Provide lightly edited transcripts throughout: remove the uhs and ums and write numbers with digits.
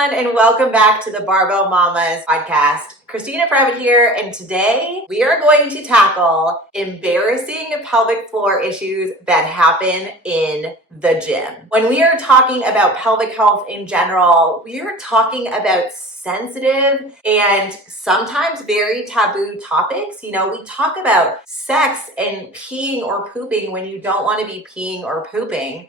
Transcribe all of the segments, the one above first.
everyone, and welcome back to the Barbell Mamas podcast. Christina here, and today we are going to tackle embarrassing pelvic floor issues that happen in the gym. When we are talking about pelvic health in general, we are talking about sensitive and sometimes very taboo topics. You know, we talk about sex and peeing or pooping when you don't want to be peeing or pooping.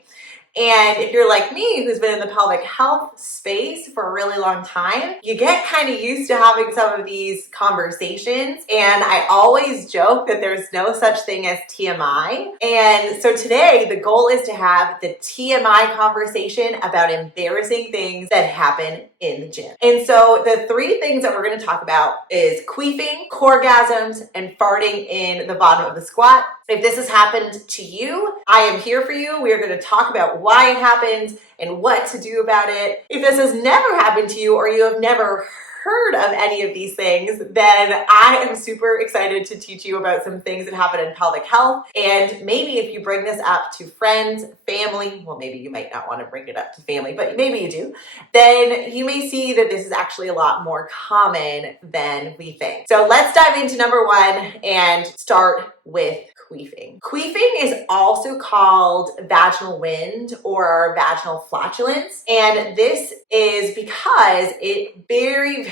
And if you're like me, who's been in the pelvic health space for a really long time, you get kind of used to having some of these conversations. And I always joke that there's no such thing as TMI. And so today, the goal is to have the TMI conversation about embarrassing things that happen in the gym. And so the three things that we're going to talk about is queefing, coregasms, and farting in the bottom of the squat. If this has happened to you, I am here for you. We are going to talk about why it happens and what to do about it. If this has never happened to you or you have never heard of any of these things, then I am super excited to teach you about some things that happen in pelvic health. And maybe if you bring this up to friends, family, well, maybe you might not want to bring it up to family, but maybe you do, then you may see that this is actually a lot more common than we think. So let's dive into number one and start with queefing. Queefing is also called vaginal wind or vaginal flatulence. And this is because it very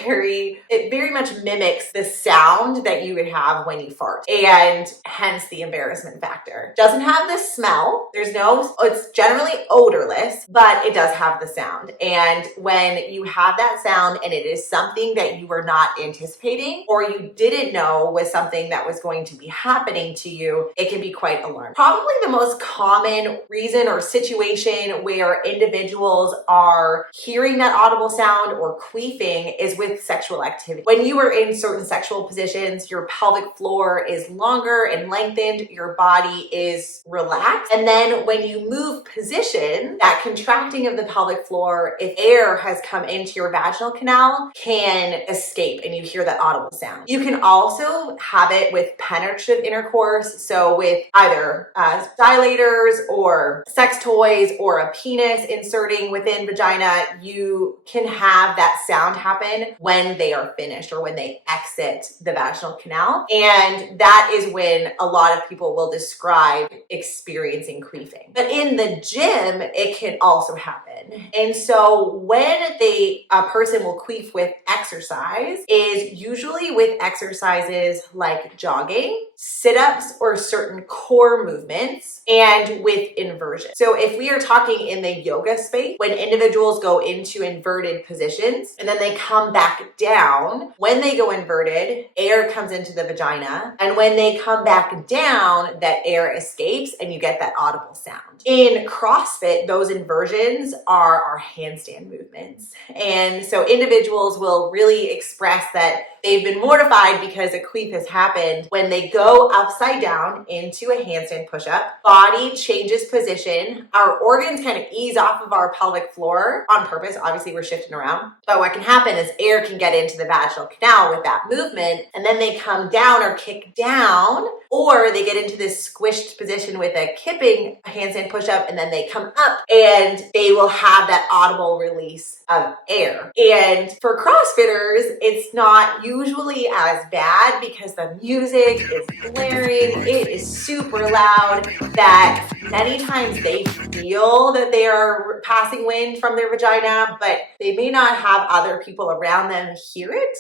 much mimics the sound that you would have when you fart, and hence the embarrassment factor. Doesn't have the smell. It's generally odorless, but it does have the sound. And when you have that sound and it is something that you were not anticipating or you didn't know was something that was going to be happening to you, it can be quite alarming. Probably the most common reason or situation where individuals are hearing that audible sound or queefing is with sexual activity. When you are in certain sexual positions, your pelvic floor is longer and lengthened, your body is relaxed. And then when you move position, that contracting of the pelvic floor, if air has come into your vaginal canal, can escape and you hear that audible sound. You can also have it with penetrative intercourse, so with either dilators or sex toys or a penis inserting within vagina, you can have that sound happen when they are finished or when they exit the vaginal canal. And that is when a lot of people will describe experiencing queefing. But in the gym, it can also happen. And so when a person will queef with exercise is usually with exercises like jogging, sit-ups, or certain core movements, and with inversion. So if we are talking in the yoga space, when individuals go into inverted positions and then they come back down, when they go inverted, air comes into the vagina, and when they come back down, that air escapes and you get that audible sound. In CrossFit, those inversions are our handstand movements. And so individuals will really express that they've been mortified because a queef has happened when they go upside down into a handstand push-up, body changes position, our organs kind of ease off of our pelvic floor on purpose. Obviously, we're shifting around. But what can happen is air can get into the vaginal canal with that movement, and then they come down or kick down, or they get into this squished position with a kipping handstand push-up, and then they come up and they will have that audible release of air. And for CrossFitters, it's not usually as bad because the music is blaring, it is super loud, that many times they feel that they are passing wind from their vagina, but they may not have other people around them hear it.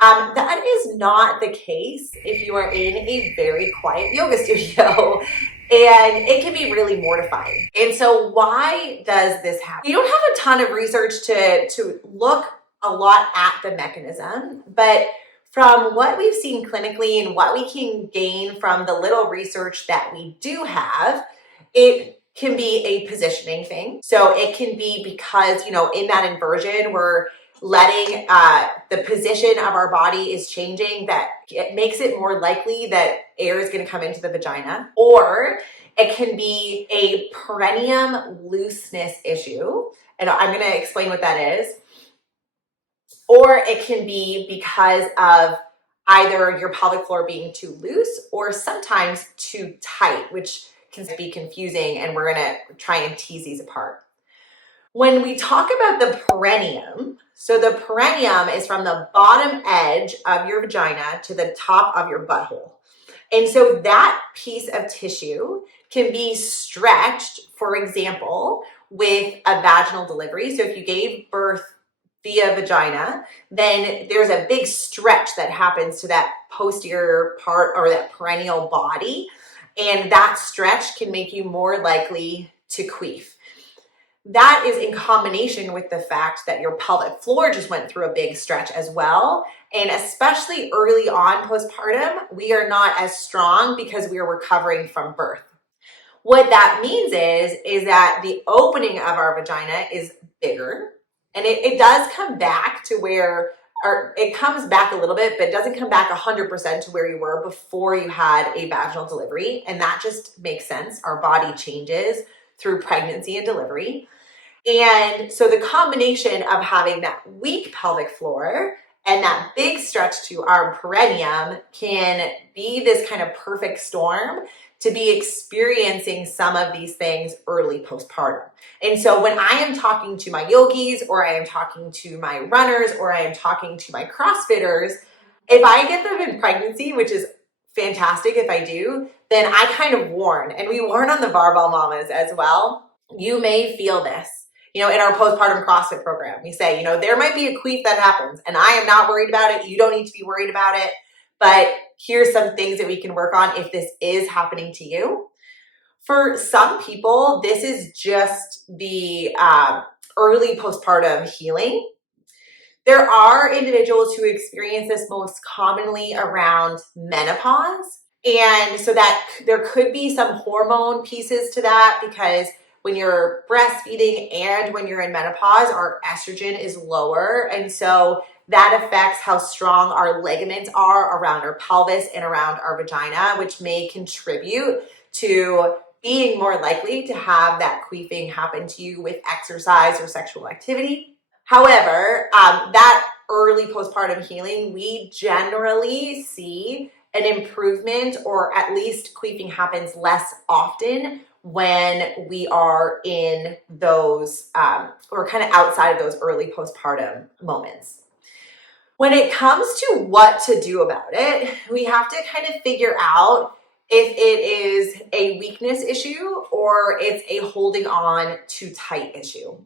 That is not the case if you are in a very quiet yoga studio. And it can be really mortifying. And so why does this happen? We don't have a ton of research to look a lot at the mechanism, but from what we've seen clinically and what we can gain from the little research that we do have, it can be a positioning thing. So it can be because, in that inversion, we're letting the position of our body is changing, that it makes it more likely that air is going to come into the vagina. Or it can be a perineum looseness issue, and I'm going to explain what that is. Or it can be because of either your pelvic floor being too loose or sometimes too tight, which can be confusing, and we're going to try and tease these apart. When we talk about the perineum, so the perineum is from the bottom edge of your vagina to the top of your butthole. And so that piece of tissue can be stretched, for example, with a vaginal delivery. So if you gave birth via vagina, then there's a big stretch that happens to that posterior part or that perineal body. And that stretch can make you more likely to queef. That is in combination with the fact that your pelvic floor just went through a big stretch as well. And especially early on postpartum, we are not as strong because we are recovering from birth. What that means is that the opening of our vagina is bigger, and it does come back to where, or it comes back a little bit, but it doesn't come back 100% to where you were before you had a vaginal delivery. And that just makes sense. Our body changes through pregnancy and delivery. And so the combination of having that weak pelvic floor and that big stretch to our perineum can be this kind of perfect storm to be experiencing some of these things early postpartum. And so when I am talking to my yogis, or I am talking to my runners, or I am talking to my CrossFitters, if I get them in pregnancy, which is fantastic if I do, then I kind of warn, and we warn on the Barbell Mamas as well. You may feel this. In our postpartum CrossFit program, we say, there might be a queef that happens, and I am not worried about it. You don't need to be worried about it. But here's some things that we can work on if this is happening to you. For some people, this is just the early postpartum healing. There are individuals who experience this most commonly around menopause. And so that there could be some hormone pieces to that, because when you're breastfeeding and when you're in menopause, our estrogen is lower. And so that affects how strong our ligaments are around our pelvis and around our vagina, which may contribute to being more likely to have that queefing happen to you with exercise or sexual activity. However, that early postpartum healing, we generally see an improvement, or at least queefing happens less often when we are in those, or kind of outside of those early postpartum moments. When it comes to what to do about it, we have to kind of figure out if it is a weakness issue or it's a holding on too tight issue.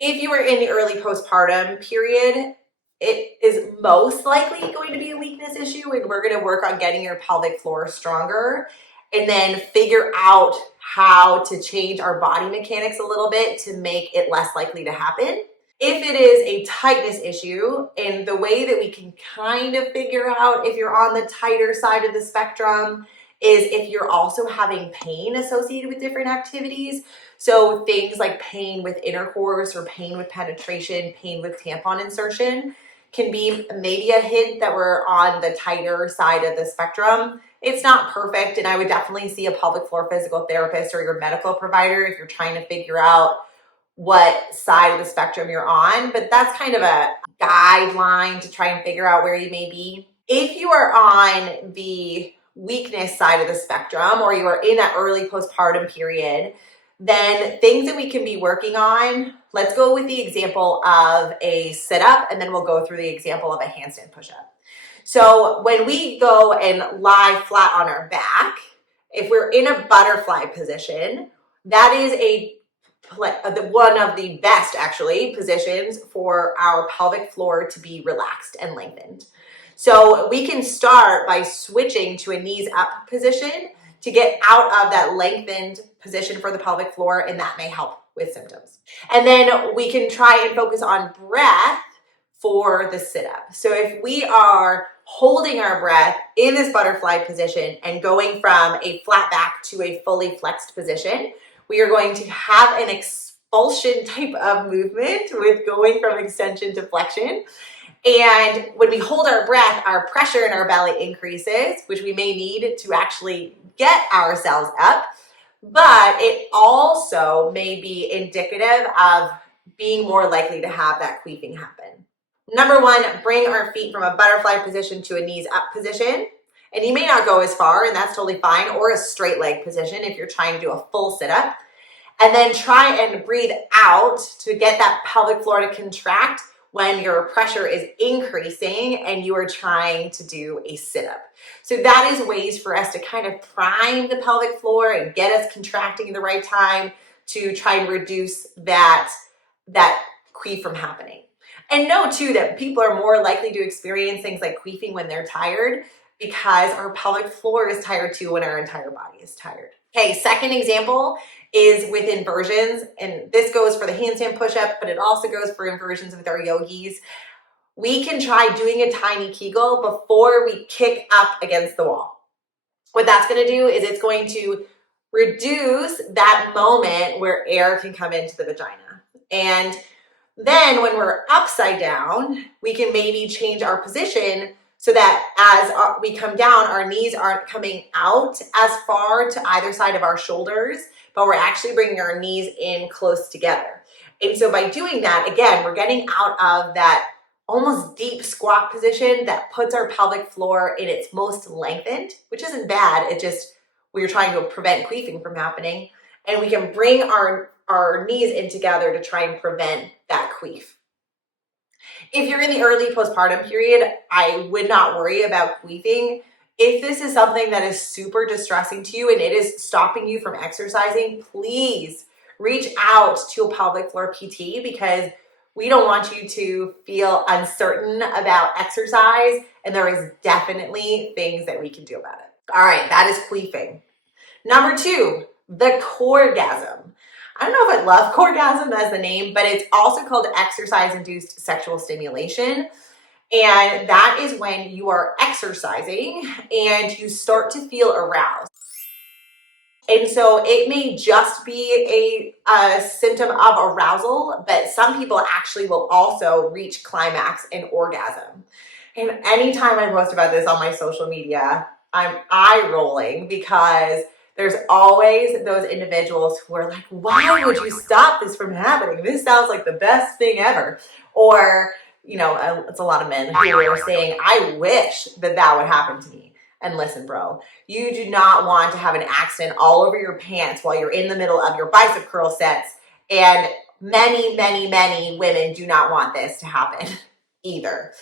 If you are in the early postpartum period, it is most likely going to be a weakness issue, and we're going to work on getting your pelvic floor stronger and then figure out how to change our body mechanics a little bit to make it less likely to happen. If it is a tightness issue, and the way that we can kind of figure out if you're on the tighter side of the spectrum is if you're also having pain associated with different activities. So things like pain with intercourse or pain with penetration, pain with tampon insertion can be maybe a hint that we're on the tighter side of the spectrum. It's not perfect, and I would definitely see a pelvic floor physical therapist or your medical provider if you're trying to figure out what side of the spectrum you're on, but that's kind of a guideline to try and figure out where you may be. If you are on the weakness side of the spectrum, or you are in that early postpartum period, then things that we can be working on, let's go with the example of a sit-up, and then we'll go through the example of a handstand push-up. So when we go and lie flat on our back, if we're in a butterfly position, that is one of the best actually positions for our pelvic floor to be relaxed and lengthened. So we can start by switching to a knees up position to get out of that lengthened position for the pelvic floor, and that may help with symptoms. And then we can try and focus on breath for the sit-up. So if we are holding our breath in this butterfly position and going from a flat back to a fully flexed position, we are going to have an expulsion type of movement with going from extension to flexion. And when we hold our breath, our pressure in our belly increases, which we may need to actually get ourselves up. But it also may be indicative of being more likely to have that queefing happen. Number one, bring our feet from a butterfly position to a knees up position. And you may not go as far, and that's totally fine, or a straight leg position if you're trying to do a full sit-up. And then try and breathe out to get that pelvic floor to contract when your pressure is increasing and you are trying to do a sit-up. So that is ways for us to kind of prime the pelvic floor and get us contracting at the right time to try and reduce that queef from happening. And know too that people are more likely to experience things like queefing when they're tired because our pelvic floor is tired too when our entire body is tired. Okay, second example is with inversions, and this goes for the handstand push-up, but it also goes for inversions with our yogis. We can try doing a tiny Kegel before we kick up against the wall. What that's going to do is it's going to reduce that moment where air can come into the vagina. And then when we're upside down, we can maybe change our position so that as we come down, our knees aren't coming out as far to either side of our shoulders, but we're actually bringing our knees in close together. And so by doing that, again, we're getting out of that almost deep squat position that puts our pelvic floor in its most lengthened, which isn't bad. It just, we're trying to prevent queefing from happening. And we can bring our knees in together to try and prevent that queef. If you're in the early postpartum period, I would not worry about queefing. If this is something that is super distressing to you and it is stopping you from exercising, please reach out to a pelvic floor PT because we don't want you to feel uncertain about exercise, and there is definitely things that we can do about it. All right, that is queefing. Number 2, the coregasm. I don't know if I love coregasm as the name, but it's also called exercise-induced sexual stimulation. And that is when you are exercising and you start to feel aroused. And so it may just be a symptom of arousal, but some people actually will also reach climax and orgasm. And anytime I post about this on my social media, I'm eye rolling because there's always those individuals who are like, why would you stop this from happening? This sounds like the best thing ever. Or, you know, it's a lot of men who are saying, I wish that would happen to me. And listen, bro, you do not want to have an accident all over your pants while you're in the middle of your bicep curl sets. And many, many, many women do not want this to happen either.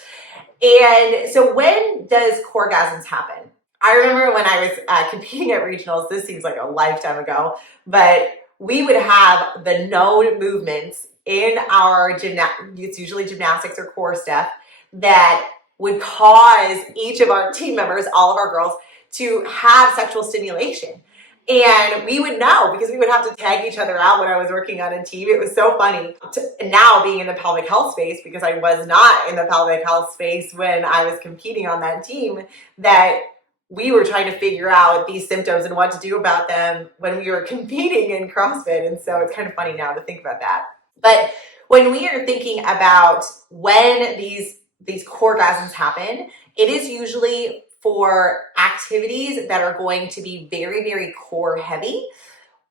And so when does coregasms happen? I remember when I was competing at regionals, this seems like a lifetime ago, but we would have the known movements in our it's usually gymnastics or core stuff that would cause each of our team members, all of our girls, to have sexual stimulation. And we would know because we would have to tag each other out when I was working on a team. It was so funny. Now being in the pelvic health space, because I was not in the pelvic health space when I was competing on that team, that we were trying to figure out these symptoms and what to do about them when we were competing in CrossFit. And so it's kind of funny now to think about that. But when we are thinking about when these coregasms happen, it is usually for activities that are going to be very, very core heavy,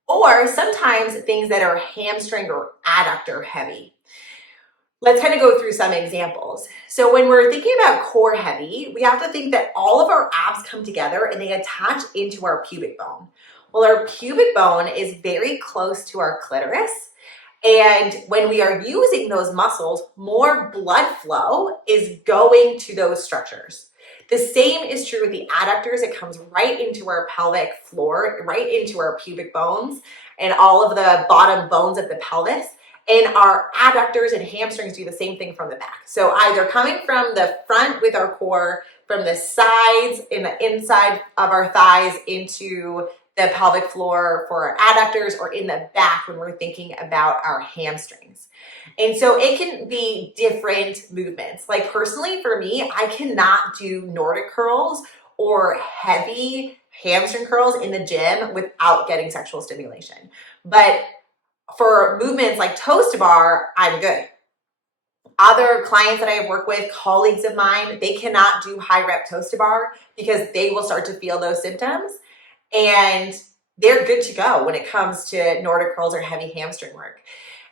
or sometimes things that are hamstring or adductor heavy. Let's kind of go through some examples. So when we're thinking about core heavy, we have to think that all of our abs come together and they attach into our pubic bone. Well, our pubic bone is very close to our clitoris. And when we are using those muscles, more blood flow is going to those structures. The same is true with the adductors. It comes right into our pelvic floor, right into our pubic bones and all of the bottom bones of the pelvis. And our adductors and hamstrings do the same thing from the back. So either coming from the front with our core, from the sides in the inside of our thighs into the pelvic floor for our adductors, or in the back when we're thinking about our hamstrings. And so it can be different movements. Like personally for me, I cannot do Nordic curls or heavy hamstring curls in the gym without getting sexual stimulation. But for movements like toes to bar, I'm good. Other clients that I have worked with, colleagues of mine, they cannot do high rep toes to bar because they will start to feel those symptoms. And they're good to go when it comes to Nordic curls or heavy hamstring work.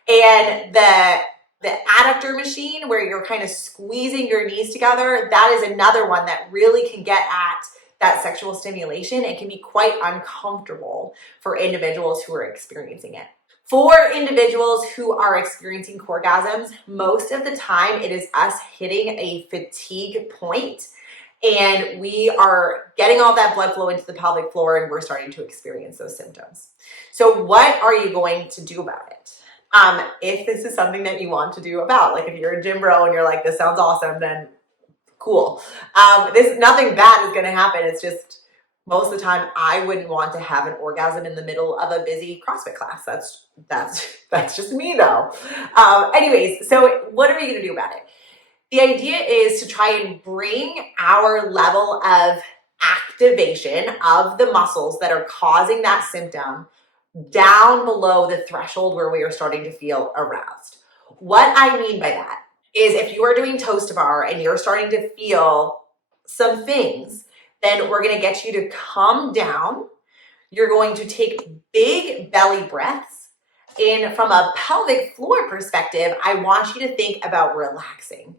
And the adductor machine where you're kind of squeezing your knees together, that is another one that really can get at that sexual stimulation and can be quite uncomfortable for individuals who are experiencing it. For individuals who are experiencing coregasms, most of the time it is us hitting a fatigue point and we are getting all that blood flow into the pelvic floor and we're starting to experience those symptoms. So what are you going to do about it? If this is something that you want to do about, like if you're a gym bro and you're like, this sounds awesome, then cool. Nothing bad is going to happen. It's just most of the time I wouldn't want to have an orgasm in the middle of a busy CrossFit class. That's just me though. Anyways, so what are we going to do about it? The idea is to try and bring our level of activation of the muscles that are causing that symptom down below the threshold where we are starting to feel aroused. What I mean by that is if you are doing toe to bar and you're starting to feel some things, then we're going to get you to come down. You're going to take big belly breaths. And from a pelvic floor perspective, I want you to think about relaxing.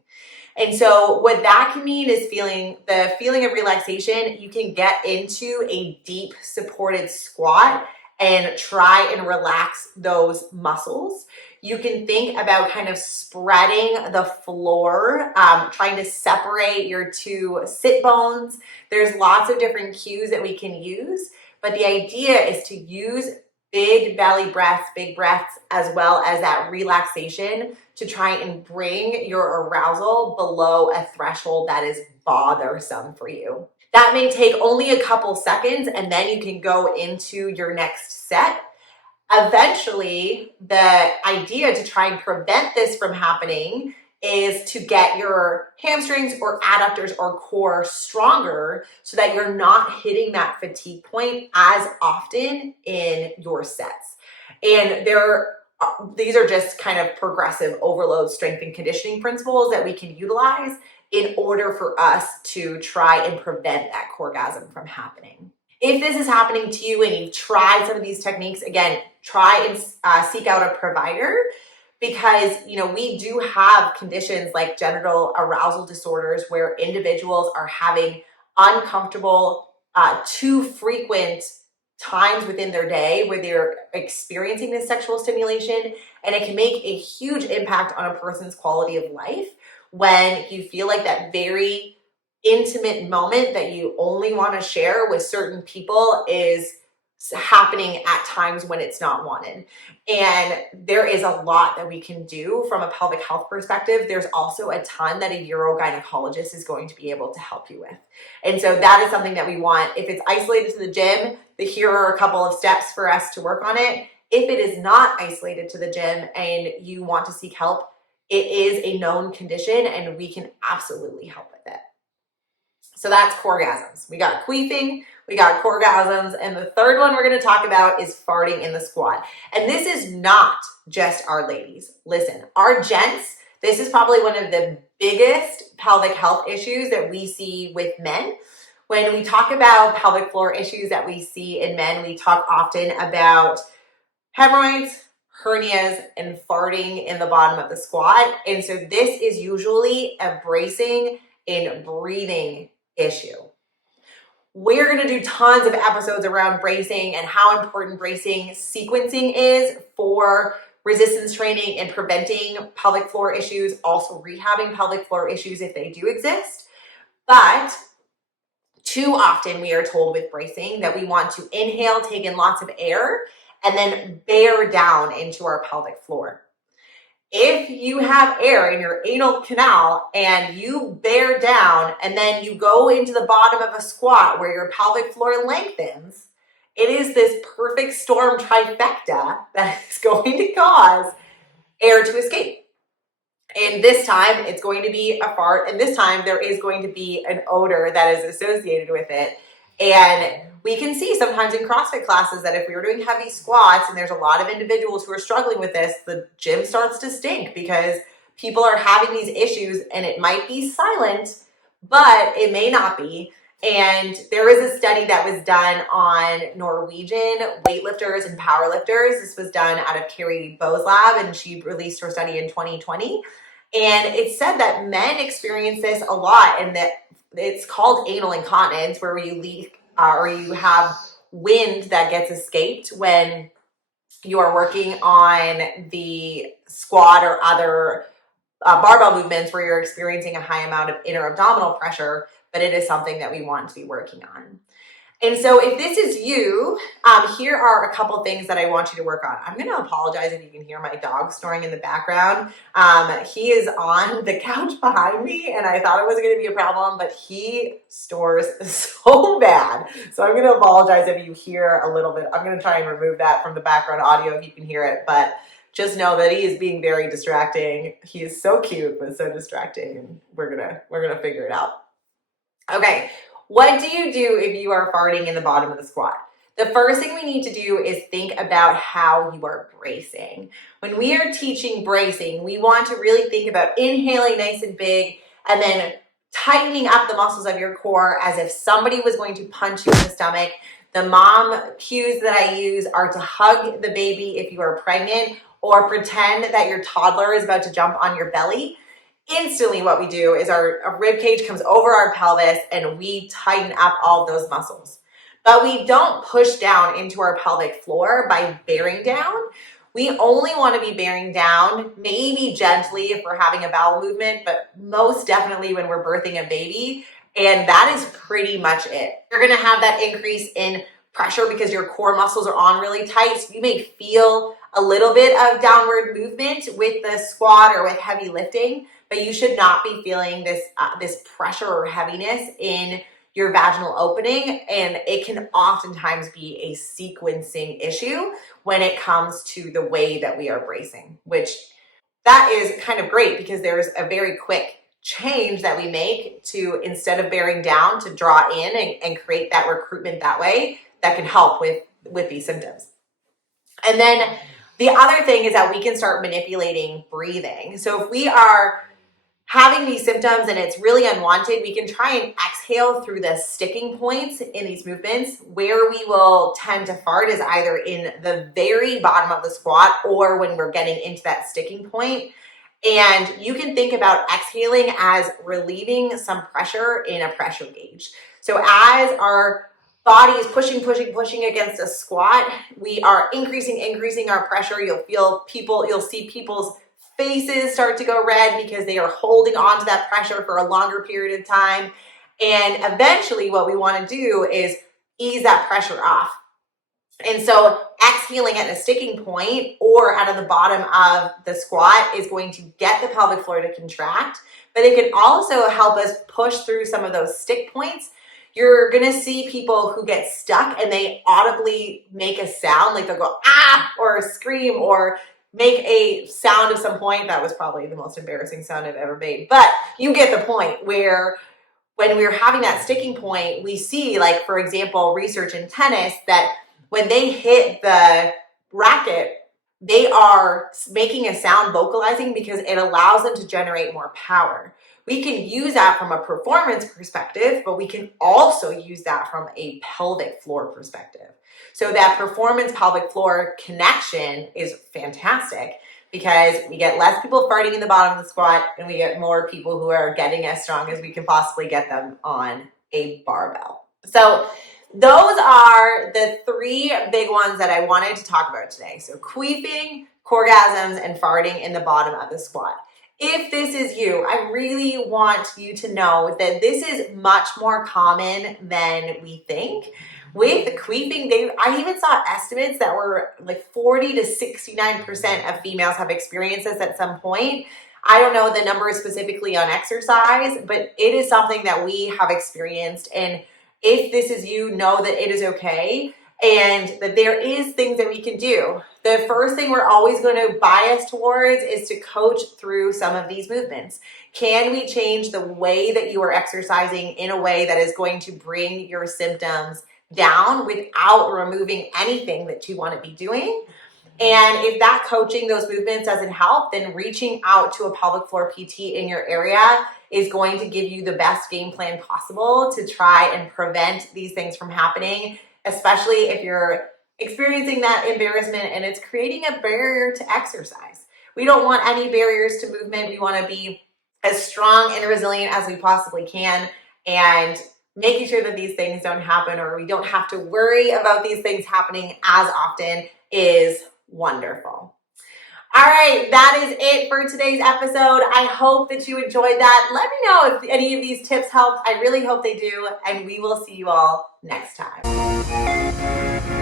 And so what that can mean is the feeling of relaxation. You can get into a deep supported squat and try and relax those muscles. You can think about kind of spreading the floor, trying to separate your two sit bones. There's lots of different cues that we can use, but the idea is to use big belly breaths, big breaths, as well as that relaxation to try and bring your arousal below a threshold that is bothersome for you. That may take only a couple seconds and then you can go into your next set. Eventually, the idea to try and prevent this from happening is to get your hamstrings or adductors or core stronger so that you're not hitting that fatigue point as often in your sets. And these are just kind of progressive overload strength and conditioning principles that we can utilize in order for us to try and prevent that coregasm from happening. If this is happening to you and you've tried some of these techniques, again, try and seek out a provider, because we do have conditions like genital arousal disorders where individuals are having uncomfortable, too frequent times within their day where they're experiencing this sexual stimulation, and it can make a huge impact on a person's quality of life when you feel like that very intimate moment that you only want to share with certain people is happening at times when it's not wanted. And there is a lot that we can do from a pelvic health perspective. There's also a ton that a urogynecologist is going to be able to help you with. And so that is something that we want. If it's isolated to the gym, here are a couple of steps for us to work on it. If it is not isolated to the gym and you want to seek help, it is a known condition and we can absolutely help with it. So that's coregasms. We got queefing, we got coregasms, and the third one we're going to talk about is farting in the squat. And this is not just our ladies. Listen, our gents, this is probably one of the biggest pelvic health issues that we see with men. When we talk about pelvic floor issues that we see in men, we talk often about hemorrhoids, hernias, and farting in the bottom of the squat. And so this is usually a bracing and breathing issue. We're going to do tons of episodes around bracing and how important bracing sequencing is for resistance training and preventing pelvic floor issues, also rehabbing pelvic floor issues if they do exist. But too often we are told with bracing that we want to inhale, take in lots of air, and then bear down into our pelvic floor. If you have air in your anal canal and you bear down and then you go into the bottom of a squat where your pelvic floor lengthens, it is this perfect storm trifecta that is going to cause air to escape. And this time it's going to be a fart, and this time there is going to be an odor that is associated with it. And we can see sometimes in CrossFit classes that if we were doing heavy squats and there's a lot of individuals who are struggling with this, the gym starts to stink because people are having these issues, and it might be silent, but it may not be. And there is a study that was done on Norwegian weightlifters and powerlifters. This was done out of Carrie Bowe's lab, and she released her study in 2020. And it said that men experience this a lot, and that it's called anal incontinence, where you leak or you have wind that gets escaped when you are working on the squat or other barbell movements where you're experiencing a high amount of inner abdominal pressure, but it is something that we want to be working on. And so if this is you, here are a couple things that I want you to work on. I'm going to apologize if you can hear my dog snoring in the background. He is on the couch behind me, and I thought it wasn't going to be a problem, but he snores so bad. So I'm going to apologize if you hear a little bit. I'm going to try and remove that from the background audio if you can hear it, but just know that he is being very distracting. He is so cute, but so distracting, and we're gonna figure it out. Okay. What do you do if you are farting in the bottom of the squat? The first thing we need to do is think about how you are bracing. When we are teaching bracing, we want to really think about inhaling nice and big and then tightening up the muscles of your core as if somebody was going to punch you in the stomach. The mom cues that I use are to hug the baby if you are pregnant, or pretend that your toddler is about to jump on your belly. Instantly what we do is our rib cage comes over our pelvis and we tighten up all of those muscles. But we don't push down into our pelvic floor by bearing down. We only want to be bearing down, maybe gently if we're having a bowel movement, but most definitely when we're birthing a baby. And that is pretty much it. You're going to have that increase in pressure because your core muscles are on really tight. So you may feel a little bit of downward movement with the squat or with heavy lifting, but you should not be feeling this pressure or heaviness in your vaginal opening, and it can oftentimes be a sequencing issue when it comes to the way that we are bracing, which that is kind of great because there's a very quick change that we make to, instead of bearing down, to draw in and create that recruitment that way that can help with these symptoms. And then the other thing is that we can start manipulating breathing. So if we are having these symptoms and it's really unwanted, we can try and exhale through the sticking points in these movements. Where we will tend to fart is either in the very bottom of the squat or when we're getting into that sticking point. And you can think about exhaling as relieving some pressure in a pressure gauge. So as our body is pushing against a squat, we are increasing our pressure. You'll see people's faces start to go red because they are holding on to that pressure for a longer period of time. And eventually what we want to do is ease that pressure off. And so exhaling at a sticking point or out of the bottom of the squat is going to get the pelvic floor to contract, but it can also help us push through some of those stick points. You're going to see people who get stuck and they audibly make a sound, like they'll go, ah, or scream or make a sound of some point. That was probably the most embarrassing sound I've ever made, but you get the point, where when we're having that sticking point, we see, like, for example, research in tennis that when they hit the racket, they are making a sound, vocalizing, because it allows them to generate more power. We can use that from a performance perspective, but we can also use that from a pelvic floor perspective. So that performance pelvic floor connection is fantastic because we get less people farting in the bottom of the squat and we get more people who are getting as strong as we can possibly get them on a barbell. So those are the three big ones that I wanted to talk about today. So queefing, coregasms, and farting in the bottom of the squat. If this is you, I really want you to know that this is much more common than we think. With queefing, I even saw estimates that were like 40 to 69% of females have experienced this at some point. I don't know the numbers specifically on exercise, but it is something that we have experienced. And if this is you, know that it is okay and that there is things that we can do. The first thing we're always going to bias towards is to coach through some of these movements. Can we change the way that you are exercising in a way that is going to bring your symptoms down without removing anything that you want to be doing? And if that coaching, those movements doesn't help, then reaching out to a pelvic floor PT in your area is going to give you the best game plan possible to try and prevent these things from happening, especially if you're experiencing that embarrassment and it's creating a barrier to exercise. We don't want any barriers to movement. We want to be as strong and resilient as we possibly can, and making sure that these things don't happen or we don't have to worry about these things happening as often is Wonderful. All right, that is it for today's episode. I hope that you enjoyed that. Let me know if any of these tips helped. I really hope they do, and we will see you all next time.